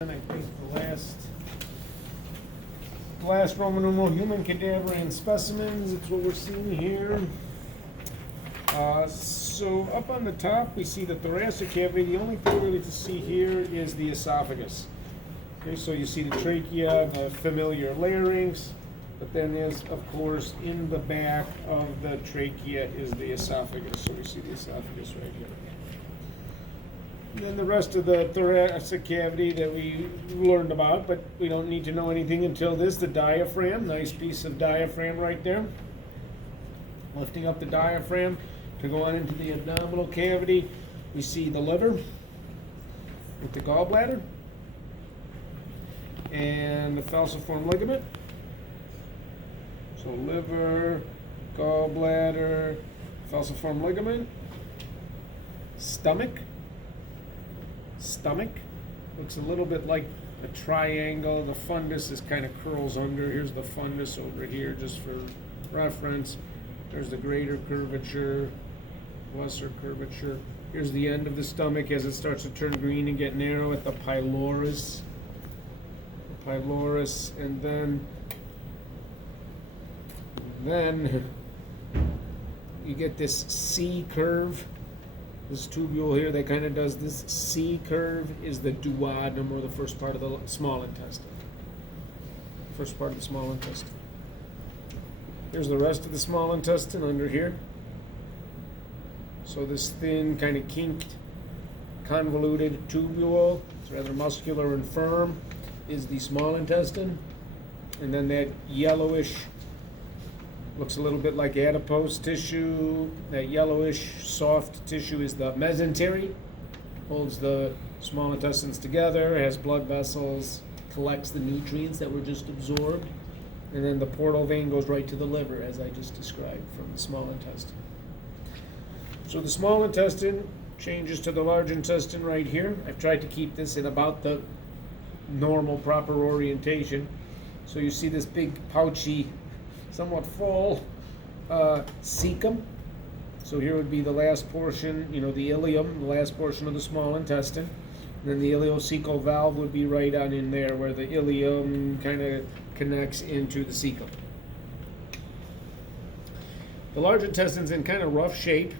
I think the last Roman numeral human cadaver and specimens, it's what we're seeing here. So up on the top, we see the thoracic cavity. The only thing really to see here is the esophagus. Okay, so you see the trachea, the familiar larynx, but then there's, of course, in the back of the trachea is the esophagus. So we see the esophagus right here. And then the rest of the thoracic cavity that we learned about, but we don't need to know anything until this, the diaphragm. Nice piece of diaphragm right there. Lifting up the diaphragm to go on into the abdominal cavity, we see the liver with the gallbladder and the falciform ligament. So liver, gallbladder, falciform ligament, stomach. Stomach looks a little bit like a triangle. The fundus is kind of curls under. Here's the fundus over here, just for reference. There's the greater curvature, lesser curvature. Here's the end of the stomach as it starts to turn green and get narrow at the pylorus. The pylorus, and then you get this C curve. This tubule here that kind of does this C curve is the duodenum, or the first part of the small intestine. First part of the small intestine. Here's the rest of the small intestine under here. So this thin, kind of kinked, convoluted tubule, it's rather muscular and firm, is the small intestine. And then that yellowish, looks a little bit like adipose tissue. That yellowish soft tissue is the mesentery. Holds the small intestines together, has blood vessels, collects the nutrients that were just absorbed. And then the portal vein goes right to the liver, as I just described, from the small intestine. So the small intestine changes to the large intestine right here. I've tried to keep this in about the normal, proper orientation. So you see this big pouchy, somewhat full cecum. So here would be the last portion, the ileum, the last portion of the small intestine. And then the ileocecal valve would be right on in there where the ileum kind of connects into the cecum. The large intestine's in kind of rough shape.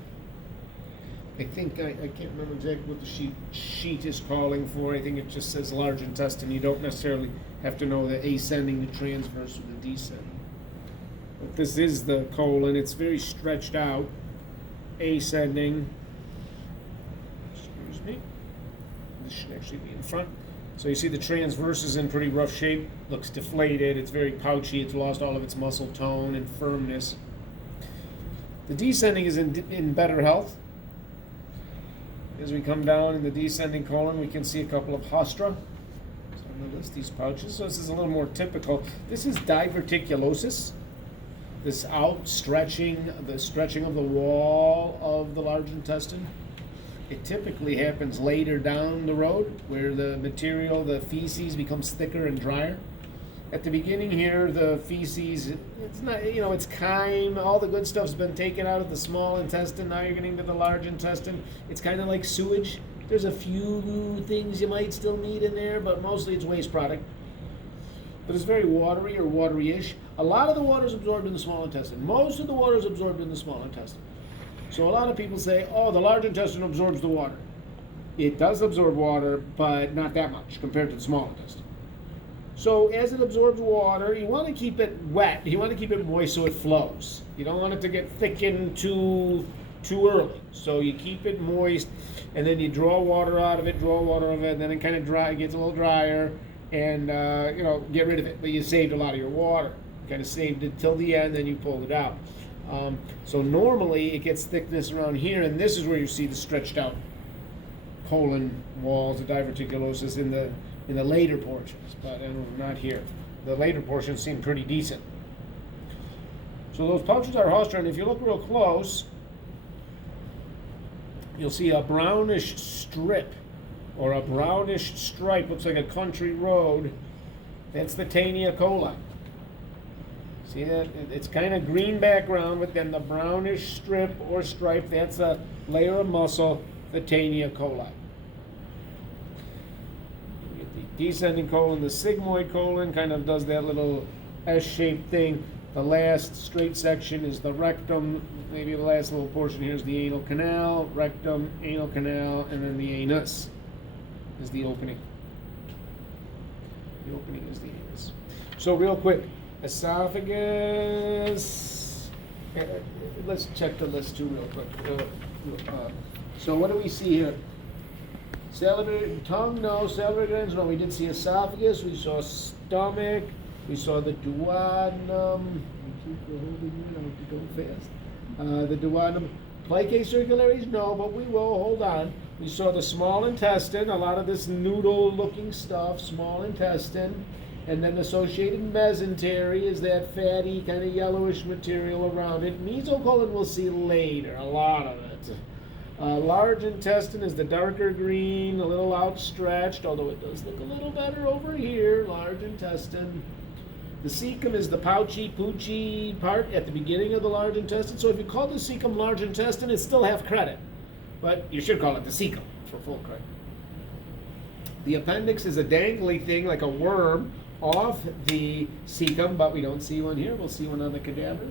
I think, I can't remember exactly what the sheet is calling for. I think it just says large intestine. You don't necessarily have to know the ascending, the transverse, or the descending. But this is the colon. It's very stretched out, ascending. Excuse me. This should actually be in front. So you see the transverse is in pretty rough shape. Looks deflated. It's very pouchy. It's lost all of its muscle tone and firmness. The descending is in better health. As we come down in the descending colon, we can see a couple of hostra. So I'm going to list these pouches. So this is a little more typical. This is diverticulosis. This stretching of the wall of the large intestine. It typically happens later down the road where the material, the feces, becomes thicker and drier. At the beginning here, the feces, it's not, it's chyme, all the good stuff's been taken out of the small intestine. Now you're getting to the large intestine. It's kind of like sewage. There's a few things you might still need in there, but mostly it's waste product. But it's very watery or watery-ish. A lot of the water is absorbed in the small intestine. Most of the water is absorbed in the small intestine. So a lot of people say, oh, the large intestine absorbs the water. It does absorb water, but not that much compared to the small intestine. So as it absorbs water, you want to keep it wet. You want to keep it moist so it flows. You don't want it to get thickened too early. So you keep it moist, and then you draw water out of it, and then it kind of gets a little drier, and get rid of it. But you saved a lot of your water. You kind of saved it till the end, then you pulled it out. So normally it gets thickness around here, and this is where you see the stretched out colon walls, the diverticulosis in the later portions, but not here. The later portions seem pretty decent. So those pouches are hostra, and if you look real close, you'll see a brownish strip or a brownish stripe, looks like a country road. That's the Taenia coli. See that? It's kind of green background, but then the brownish strip or stripe, that's a layer of muscle, the Taenia coli. Descending colon, the sigmoid colon kind of does that little S-shaped thing. The last straight section is the rectum. Maybe the last little portion here is the anal canal, rectum, anal canal, and then the anus is the opening. The opening is the anus. So real quick, esophagus. Let's check the list too real quick. So what do we see here? Salivary tongue, no. Salivary glands, no. We did see esophagus. We saw stomach. We saw the duodenum. Keep holding it. I have to go fast. The duodenum. Plicae circularis, no, but we will. Hold on. We saw the small intestine. A lot of this noodle-looking stuff. Small intestine. And then associated mesentery is that fatty, kind of yellowish material around it. Mesocolon we'll see later, a lot of it. Large intestine is the darker green, a little outstretched, although it does look a little better over here, large intestine. The cecum is the pouchy, poochy part at the beginning of the large intestine. So if you call the cecum large intestine, it's still half credit. But you should call it the cecum for full credit. The appendix is a dangly thing like a worm off the cecum, but we don't see one here. We'll see one on the cadaver.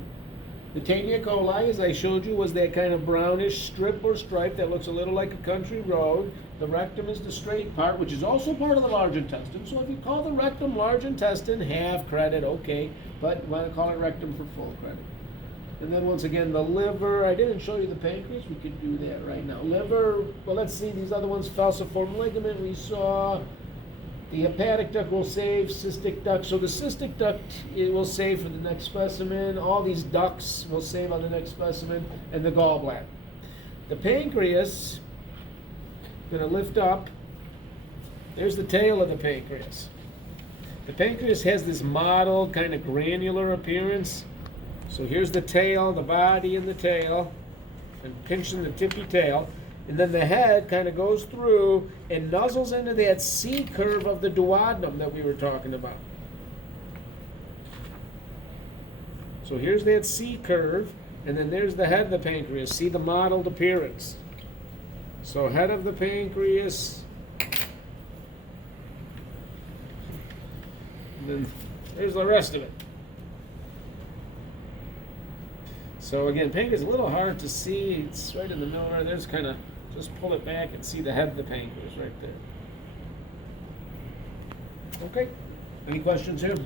The Tania coli, as I showed you, was that kind of brownish strip or stripe that looks a little like a country road. The rectum is the straight part, which is also part of the large intestine. So if you call the rectum large intestine, half credit, okay. But you want to call it rectum for full credit. And then once again, the liver. I didn't show you the pancreas. We could do that right now. Liver, well, let's see. These other ones, falciform ligament, we saw. The hepatic duct will save, cystic duct. So the cystic duct it will save for the next specimen. All these ducts will save on the next specimen, and the gallbladder. The pancreas, going to lift up. There's the tail of the pancreas. The pancreas has this mottled, kind of granular appearance. So here's the tail, the body, and the tail, and pinching the tippy tail. And then the head kind of goes through and nuzzles into that C curve of the duodenum that we were talking about. So here's that C curve, and then there's the head of the pancreas. See the mottled appearance. So head of the pancreas. And then there's the rest of it. So again, pancreas is a little hard to see. It's right in the middle right there. There's kind of, just pull it back and see the head of the pancreas right there. Okay, any questions here?